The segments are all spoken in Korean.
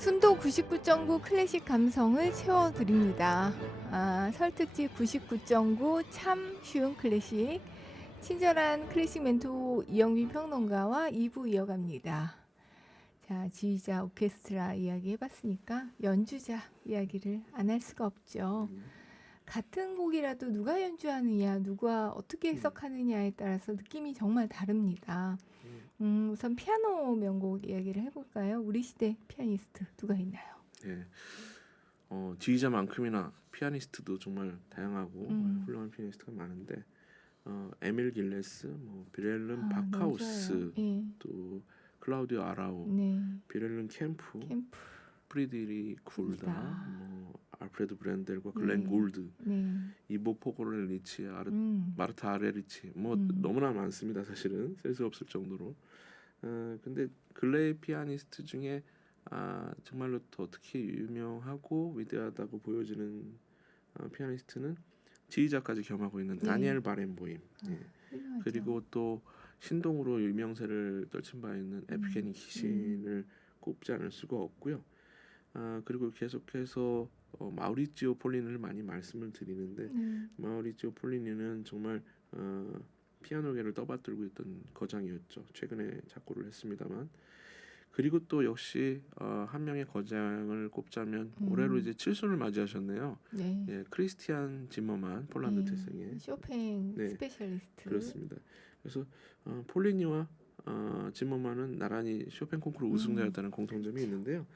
순도 99.9 클래식 감성을 채워드립니다. 설특집 99.9 참 쉬운 클래식. 친절한 클래식 멘토 이영빈 평론가와 2부 이어갑니다. 자, 지휘자 오케스트라 이야기 해봤으니까 연주자 이야기를 안 할 수가 없죠. 같은 곡이라도 누가 연주하느냐, 누가 어떻게 해석하느냐에 따라서 느낌이 정말 다릅니다. 우선 피아노 명곡 이야기를 해볼까요? 우리 시대 피아니스트 누가 있나요? 네, 지휘자만큼이나 피아니스트도 정말 다양하고 훌륭한 피아니스트가 많은데 에밀 길레스, 비렐름 바카우스, 예. 또 클라우디오 아라우, 네. 비렐름 캠프, 프리드리 굴다, 알프레드 브렌델과 글렌 골드, 이보 포고렐리치, 마르타 아레리치, 너무나 많습니다. 사실은 셀 수 없을 정도로. 근데 근래 피아니스트 중에 정말로 더 특히 유명하고 위대하다고 보여지는 피아니스트는 지휘자까지 겸하고 있는 다니엘 바렌보임, 그리고 또 신동으로 유명세를 떨친 바 있는 에프게니 키신을 꼽지 않을 수가 없고요. 그리고 계속해서 마우리지오 폴리니를 많이 말씀을 드리는데 마우리지오 폴리니는 정말 피아노계를 떠받들고 있던 거장이었죠. 최근에 작고를 했습니다만. 그리고 또 역시 한 명의 거장을 꼽자면 올해로 이제 칠순을 맞이하셨네요. 네. 예, 크리스티안 짐머만, 폴란드 태생의 쇼팽 스페셜리스트. 그렇습니다. 그래서 폴리니와 짐머만은 나란히 쇼팽 콩쿠르 우승자였다는 공통점이 있는데요.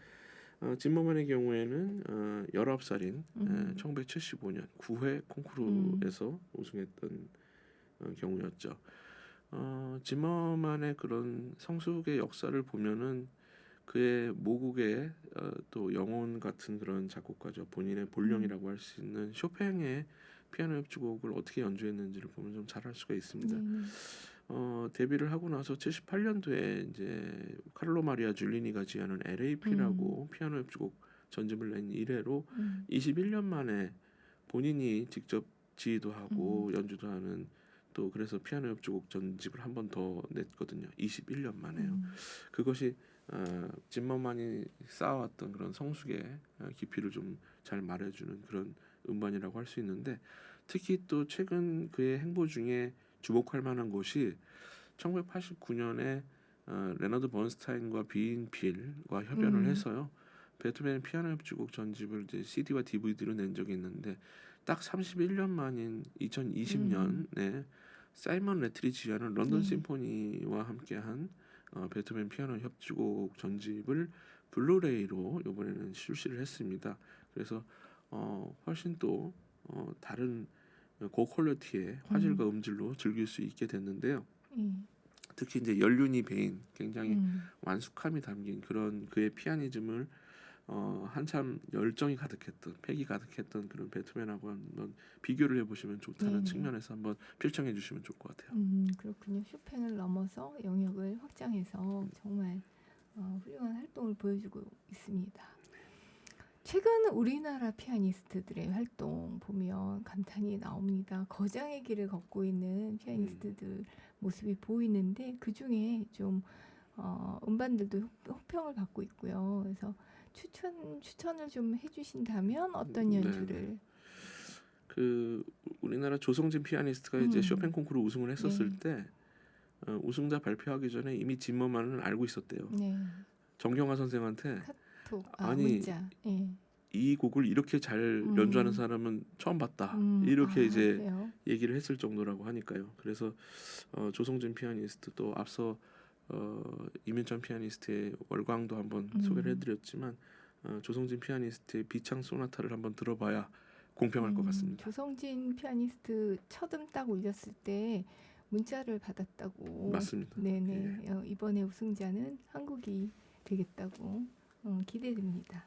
짐머만의 경우에는 19살인 1975년 9회 콩쿠르에서 우승했던 경우였죠. 짐머만의 그런 성숙의 역사를 보면은 그의 모국의 또 영혼 같은 그런 작곡가죠. 본인의 본령이라고 할 수 있는 쇼팽의 피아노 협주곡을 어떻게 연주했는지를 보면 좀 잘 알 수가 있습니다. 데뷔를 하고 나서 78년도에 이제 카를로 마리아 줄리니가 지휘하는 LAP라고 피아노 협주곡 전집을 낸 이래로 21년 만에 본인이 직접 지휘도 하고 연주도 하는 또 그래서 피아노 협주곡 전집을 한 번 더 냈거든요. 21년 만에요. 그것이 짐머만이 쌓아왔던 그런 성숙의 깊이를 좀 잘 말해주는 그런 음반이라고 할 수 있는데 특히 또 최근 그의 행보 중에 주목할 만한 것이 1989년에 레너드 번스타인과 비인 필과 협연을 해서요. 베토벤 피아노 협주곡 전집을 이제 CD와 DVD로 낸 적이 있는데 딱 31년 만인 2020년에 사이먼 레틀이 지휘하는 런던 심포니와 함께한 베토벤 피아노 협주곡 전집을 블루레이로 이번에는 출시를 했습니다. 그래서 훨씬 또 다른 고퀄리티의 화질과 음질로 즐길 수 있게 됐는데요. 특히 이제 연륜이 배인 굉장히 완숙함이 담긴 그런 그의 피아니즘을 한참 열정이 가득했던 패기 가득했던 그런 베토벤하고 한번 비교를 해보시면 좋다는 측면에서 한번 필청해 주시면 좋을 것 같아요. 그렇군요. 쇼팽을 넘어서 영역을 확장해서 정말 훌륭한 활동을 보여주고 있습니다. 최근 우리나라 피아니스트들의 활동 보면 감탄이 나옵니다. 거장의 길을 걷고 있는 피아니스트들 모습이 보이는데 그 중에 좀 음반들도 호평을 받고 있고요. 그래서 추천을 좀 해주신다면 어떤 연주를? 그 우리나라 조성진 피아니스트가 이제 쇼팽 콩쿠르 우승을 했었을 때 우승자 발표하기 전에 이미 짐머만은 알고 있었대요. 정경화 선생한테 문자. 이 곡을 이렇게 잘 연주하는 사람은 처음 봤다. 이렇게 이제 그래요? 얘기를 했을 정도라고 하니까요. 그래서 조성진 피아니스트 또 앞서 이민찬 피아니스트의 월광도 한번 소개를 해드렸지만 조성진 피아니스트의 비창 소나타를 한번 들어봐야 공평할 것 같습니다. 조성진 피아니스트 첫 음 딱 올렸을 때 문자를 받았다고. 맞습니다. 네네. 이번에 우승자는 한국이 되겠다고 기대됩니다.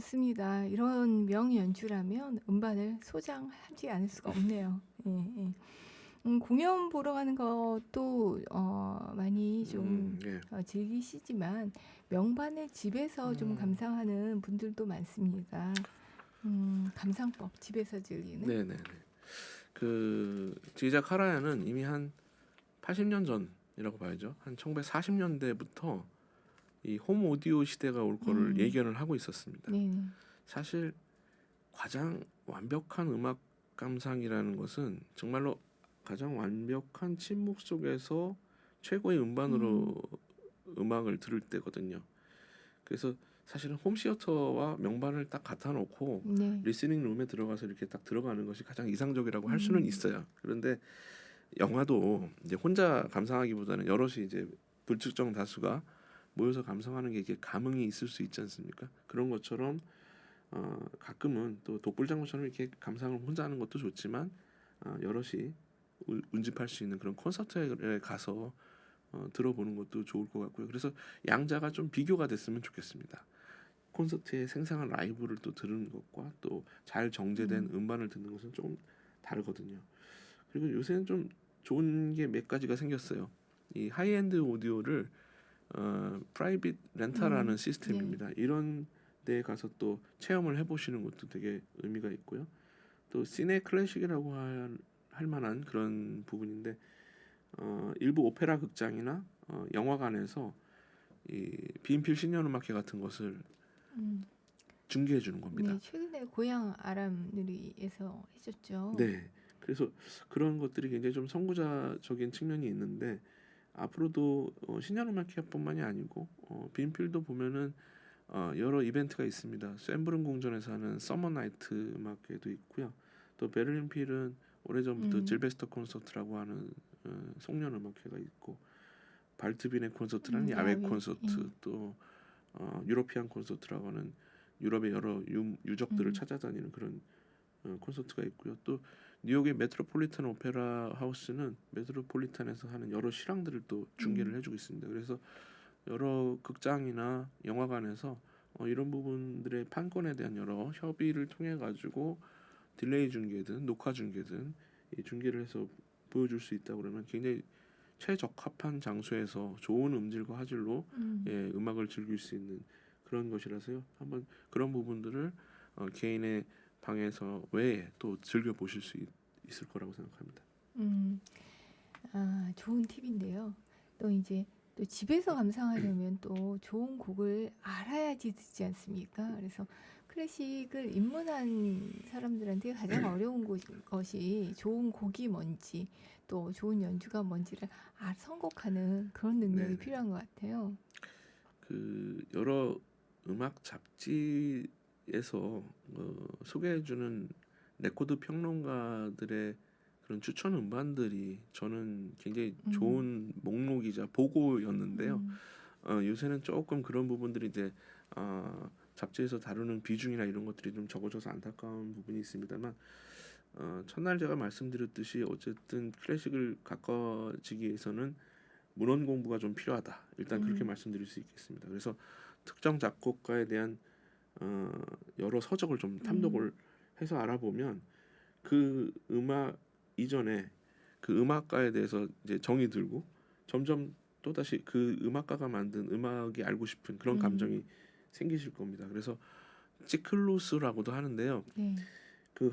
좋습니다. 이런 명연주라면 음반을 소장하지 않을 수가 없네요. 예, 예. 공연 보러 가는 것도 많이 좀 예. 즐기시지만 명반을 집에서 좀 감상하는 분들도 많습니다. 감상법 집에서 즐기는. 네네네. 그 지작 카라얀은 이미 한 80년 전이라고 봐야죠. 한 1940년대부터 이 홈 오디오 시대가 올 거를 예견을 하고 있었습니다. 네. 사실 가장 완벽한 음악 감상이라는 것은 정말로 가장 완벽한 침묵 속에서 최고의 음반으로 음악을 들을 때거든요. 그래서 사실은 홈시어터와 명반을 딱 갖다 놓고 네. 리스닝 룸에 들어가서 이렇게 딱 들어가는 것이 가장 이상적이라고 할 수는 있어요. 그런데 영화도 이제 혼자 감상하기보다는 여럿이 이제 불특정 다수가 모여서 감상하는 게 이게 감흥이 있을 수 있지 않습니까? 그런 것처럼 가끔은 또 독불장군처럼 이렇게 감상을 혼자 하는 것도 좋지만 여럿이 운집할 수 있는 그런 콘서트에 가서 들어보는 것도 좋을 것 같고요. 그래서 양자가 좀 비교가 됐으면 좋겠습니다. 콘서트의 생생한 라이브를 또 들은 것과 또 잘 정제된 음반을 듣는 것은 좀 다르거든요. 그리고 요새는 좀 좋은 게 몇 가지가 생겼어요. 이 하이엔드 오디오를 프라이빗 렌탈하는 시스템입니다. 이런 데 가서 또 체험을 해보시는 것도 되게 의미가 있고요. 또 시네 클래식이라고 할 만한 그런 부분인데 일부 오페라 극장이나 영화관에서 이 빈필 신년음악회 같은 것을 중계해 주는 겁니다. 네, 최근에 고향 아람누리에서 해줬죠. 네. 그래서 그런 것들이 굉장히 좀 선구자적인 측면이 있는데 앞으로도 신년음악회뿐만이 아니고 빈필도 보면은 여러 이벤트가 있습니다. 샘브른 궁전에서 하는 서머 나이트 음악회도 있고요. 또 베를린 필은 오래전부터 질베스터 콘서트라고 하는 송년 음악회가 있고 발트빈의 콘서트라는 야외 콘서트 또 유로피안 콘서트라고 하는 유럽의 여러 유적들을 찾아다니는 그런 콘서트가 있고요. 또 뉴욕의 메트로폴리탄 오페라 하우스는 메트로폴리탄에서 하는 여러 실황들을 또 중계를 해주고 있습니다. 그래서 여러 극장이나 영화관에서 이런 부분들의 판권에 대한 여러 협의를 통해 가지고 딜레이 중계든 녹화 중계든 이 중계를 해서 보여줄 수 있다 그러면 굉장히 최적합한 장소에서 좋은 음질과 화질로 음악을 즐길 수 있는 그런 것이라서요. 한번 그런 부분들을 개인의 방에서 외에 또 즐겨 보실 수 있을 거라고 생각합니다. 좋은 팁인데요. 또 이제 또 집에서 감상하려면 또 좋은 곡을 알아야지 듣지 않습니까? 그래서 클래식을 입문한 사람들한테 가장 어려운 것이 좋은 곡이 뭔지 또 좋은 연주가 뭔지를 선곡하는 그런 능력이 필요한 것 같아요. 그 여러 음악 잡지에서 소개해주는 레코드 평론가들의 그런 추천 음반들이 저는 굉장히 좋은 목록이자 보고였는데요. 요새는 조금 그런 부분들이 이제 잡지에서 다루는 비중이나 이런 것들이 좀 적어져서 안타까운 부분이 있습니다만 첫날 제가 말씀드렸듯이 어쨌든 클래식을 가까워지기 위해서는 문헌 공부가 좀 필요하다. 일단 그렇게 말씀드릴 수 있겠습니다. 그래서 특정 작곡가에 대한 여러 서적을 좀 탐독을 해서 알아보면 그 음악 이전에 그 음악가에 대해서 이제 정이 들고 점점 또다시 그 음악가가 만든 음악이 알고 싶은 그런 감정이 생기실 겁니다. 그래서 시클루스라고도 하는데요. 그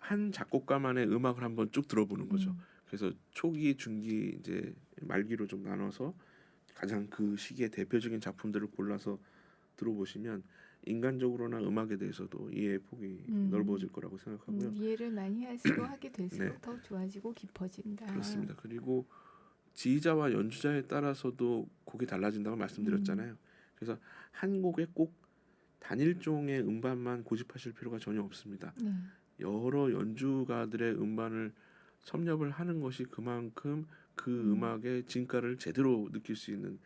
한 작곡가만의 음악을 한번 쭉 들어보는 거죠. 그래서 초기, 중기, 이제 말기로 좀 나눠서 가장 그 시기의 대표적인 작품들을 골라서 들어보시면 인간적으로나 음악에 대해서도 이해의 폭이 넓어질 거라고 생각하고요. 이해를 많이 할수록 하게 될수록 더 좋아지고 깊어진다. 그렇습니다. 그리고 지휘자와 연주자에 따라서도 곡이 달라진다고 말씀드렸잖아요. 그래서 한 곡에 꼭 단일종의 음반만 고집하실 필요가 전혀 없습니다. 여러 연주가들의 음반을 섭렵을 하는 것이 그만큼 그 음악의 진가를 제대로 느낄 수 있는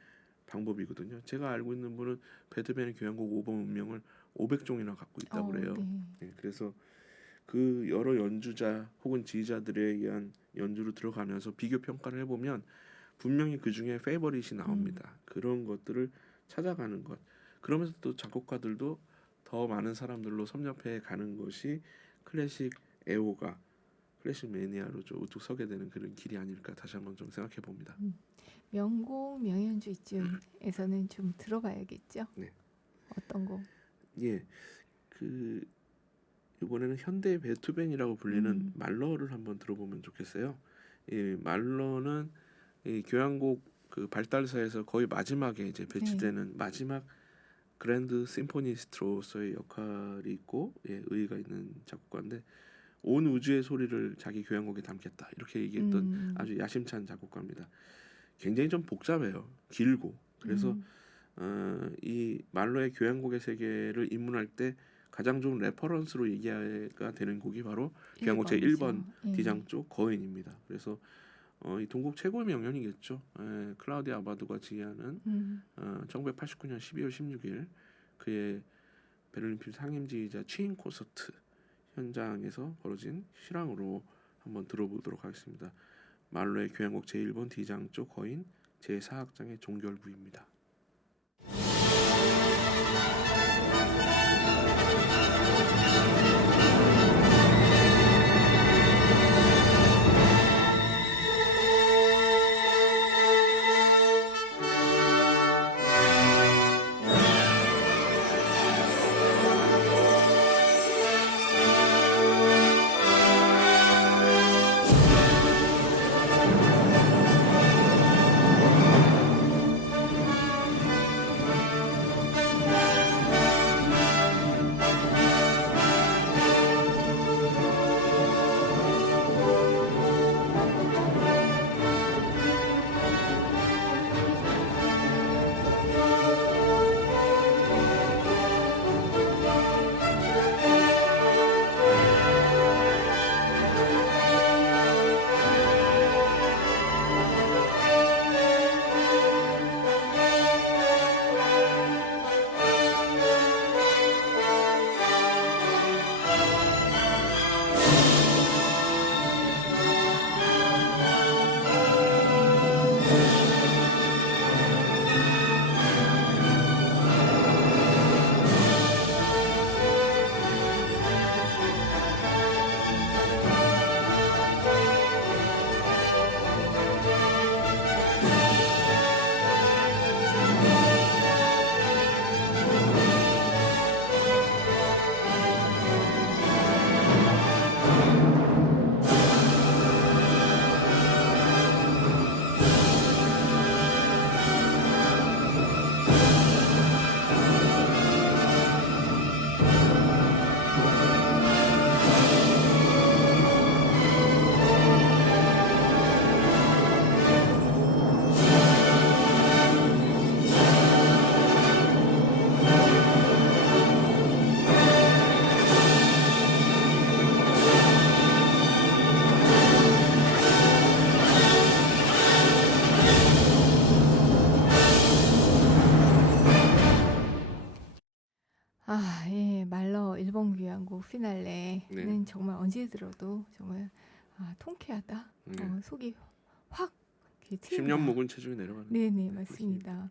방법이거든요. 제가 알고 있는 분은 베토벤의 교향곡 5번 운명을 500종이나 갖고 있다고 그래요. 그래서 그 여러 연주자 혹은 지휘자들에 의한 연주로 들어가면서 비교 평가를 해보면 분명히 그 중에 페이버릿이 나옵니다. 그런 것들을 찾아가는 것. 그러면서 또 작곡가들도 더 많은 사람들로 섭렵해 가는 것이 클래식 애호가 클래식 매니아로 좀 우뚝 서게 되는 그런 길이 아닐까 다시 한번 좀 생각해 봅니다. 명곡 명연주쯤에서는 좀 들어봐야겠죠. 네. 어떤 곡? 예, 그 이번에는 현대 베토벤이라고 불리는 말러를 한번 들어보면 좋겠어요. 이 말러는 이 교향곡 그 발달사에서 거의 마지막에 이제 배치되는 마지막 그랜드 심포니스트로서의 역할이 있고 의의가 있는 작곡가인데 온 우주의 소리를 자기 교향곡에 담겠다 이렇게 얘기했던 아주 야심찬 작곡가입니다. 굉장히 좀 복잡해요. 길고 그래서 이 말러의 교향곡의 세계를 입문할 때 가장 좋은 레퍼런스로 얘기가 되는 곡이 바로 교향곡 제 1번 D장조 거인입니다. 그래서 이 동곡 최고의 명연이겠죠. 클라우디아 아바도가 지휘하는 1989년 12월 16일 그의 베를린 필 상임지휘자 취임 콘서트 현장에서 벌어진 실황으로 한번 들어보도록 하겠습니다. 말러의 교향곡 제 1번 D장조 거인 제 4악장의 종결부입니다. 말러 일본 교향곡 피날레는 네. 정말 언제 들어도 정말 통쾌하다. 속이 확 이렇게 트인다. 10년 묵은 체중이 내려가는. 네네, 맞습니다.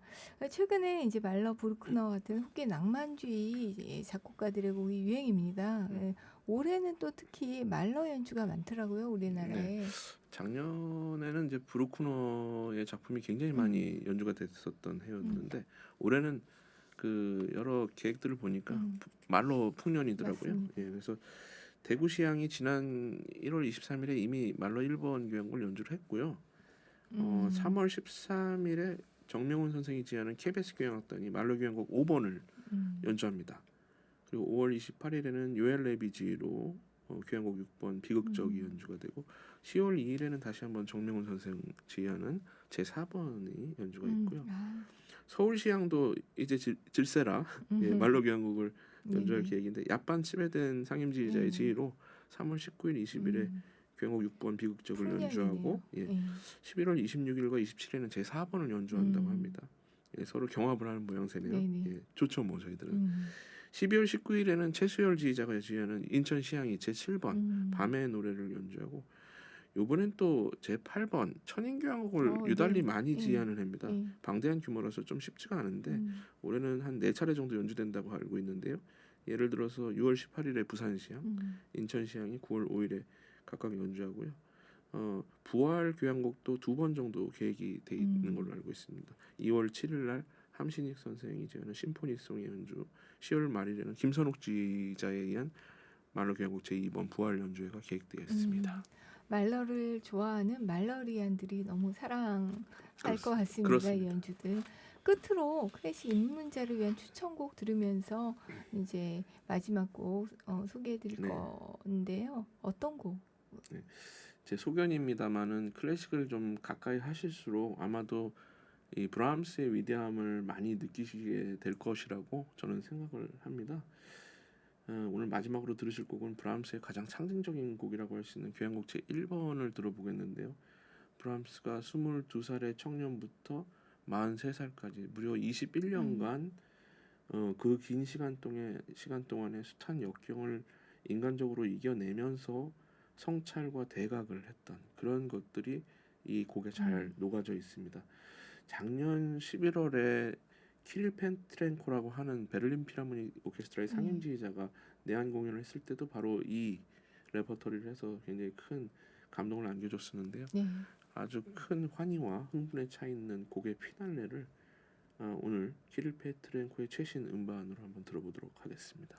최근에 이제 말러 브루크너 같은 흑계 낭만주의 작곡가들의 곡이 유행입니다. 올해는 또 특히 말러 연주가 많더라고요, 우리나라에. 작년에는 이제 브루크너의 작품이 굉장히 많이 연주가 됐었던 해였는데 올해는 그 여러 계획들을 보니까 말러 풍년이더라고요. 맞습니다. 그래서 대구시향이 지난 1월 23일에 이미 말러 1번 교향곡을 연주를 했고요. 3월 13일에 정명훈 선생이 지휘하는 KBS 교향악단이 말러 교향곡 5번을 연주합니다. 그리고 5월 28일에는 요엘 레비 지휘로 교향곡 6번 비극적이 연주가 되고 10월 2일에는 다시 한번 정명훈 선생 지휘하는 제 4번이 연주가 있고요. 서울시향도 이제 질세라 말러 교향곡을 연주할 계획인데 야반 치베덴 상임지휘자의 지휘로 3월 19일, 20일에 교향곡 6번 비극적을 연주하고 11월 26일과 27일에는 제 4번을 연주한다고 합니다. 서로 경합을 하는 모양새네요. 좋죠, 뭐 저희들은. 12월 19일에는 최수열 지휘자가 지휘하는 인천시향이 제 7번 밤의 노래를 연주하고 요번엔 또 제 8번 천인교향곡을 유달리 많이 지휘하는 해입니다. 방대한 규모라서 좀 쉽지가 않은데 올해는 한 4차례 정도 연주된다고 알고 있는데요. 예를 들어서 6월 18일에 부산시향, 음. 인천시향이 9월 5일에 각각 연주하고요. 부활 교향곡도 2번 정도 계획이 돼 있는 걸로 알고 있습니다. 2월 7일 날 함신익 선생이 제안한 심포니송의 연주, 10월 말일에는 김선욱 지휘자에 의한 말러 교향곡 제2번 부활 연주회가 계획되어 있습니다. 말러를 좋아하는 말러리안들이 너무 사랑할 것 같습니다. 이 그렇습니다. 연주들. 끝으로 클래식 입문자를 위한 추천곡 들으면서 이제 마지막 곡 소개해드릴 네. 건데요. 어떤 곡? 제 소견입니다만은 클래식을 좀 가까이 하실수록 아마도 이 브라함스의 위대함을 많이 느끼시게 될 것이라고 저는 생각을 합니다. 오늘 마지막으로 들으실 곡은 브라함스의 가장 상징적인 곡이라고 할 수 있는 교향곡 제1번을 들어보겠는데요. 브라함스가 22살의 청년부터 43살까지 무려 21년간 그 긴 시간 동안에 숱한 역경을 인간적으로 이겨내면서 성찰과 대각을 했던 그런 것들이 이 곡에 잘 녹아져 있습니다. 작년 11월에 키릴 펜트렌코라고 하는 베를린 필하모닉 오케스트라의 상임지휘자가 내한 공연을 했을 때도 바로 이 레퍼토리를 해서 굉장히 큰 감동을 안겨줬었는데요. 네. 아주 큰 환희와 흥분에 차 있는 곡의 피날레를 오늘 키릴 펜트렌코의 최신 음반으로 한번 들어보도록 하겠습니다.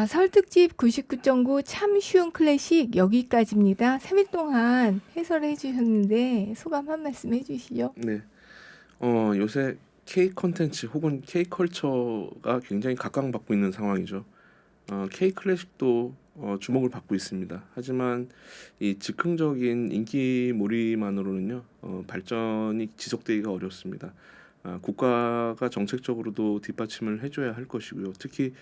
자, 설특집 99.9 참 쉬운 클래식 여기까지입니다. 3일 동안 해설해 주셨는데 소감 한 말씀 해 주시죠. 네. 요새 K 콘텐츠 혹은 K 컬처가 굉장히 각광받고 있는 상황이죠. K 클래식도 주목을 받고 있습니다. 하지만 이 즉흥적인 인기몰이만으로는요, 발전이 지속되기가 어렵습니다. 국가가 정책적으로도 뒷받침을 해줘야 할 것이고요. 특히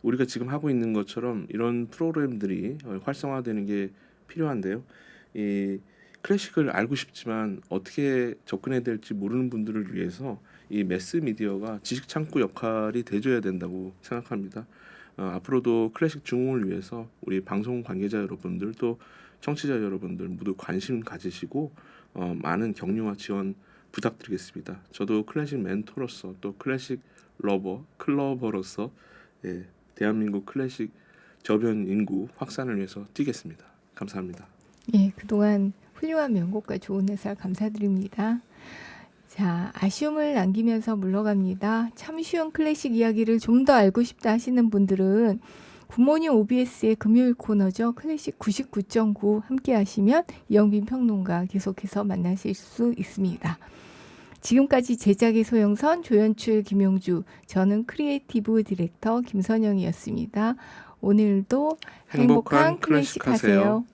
우리가 지금 하고 있는 것처럼 이런 프로그램들이 활성화되는 게 필요한데요. 이 클래식을 알고 싶지만 어떻게 접근해야 될지 모르는 분들을 위해서 이 매스 미디어가 지식 창구 역할이 돼줘야 된다고 생각합니다. 앞으로도 클래식 중흥을 위해서 우리 방송 관계자 여러분들 또 청취자 여러분들 모두 관심 가지시고 많은 격려와 지원 부탁드리겠습니다. 저도 클래식 멘토로서 또 클래식 러버, 클러버로서 대한민국 클래식 저변 인구 확산을 위해서 뛰겠습니다. 감사합니다. 예, 그동안 훌륭한 명곡과 좋은 해설 감사드립니다. 자, 아쉬움을 남기면서 물러갑니다. 참 쉬운 클래식 이야기를 좀 더 알고 싶다 하시는 분들은 굿모닝 OBS의 금요일 코너죠. 클래식 99.9 함께 하시면 이영빈 평론가 계속해서 만나실 수 있습니다. 지금까지 제작의 소영선, 조연출 김용주, 저는 크리에이티브 디렉터 김선영이었습니다. 오늘도 행복한 클래식 하세요.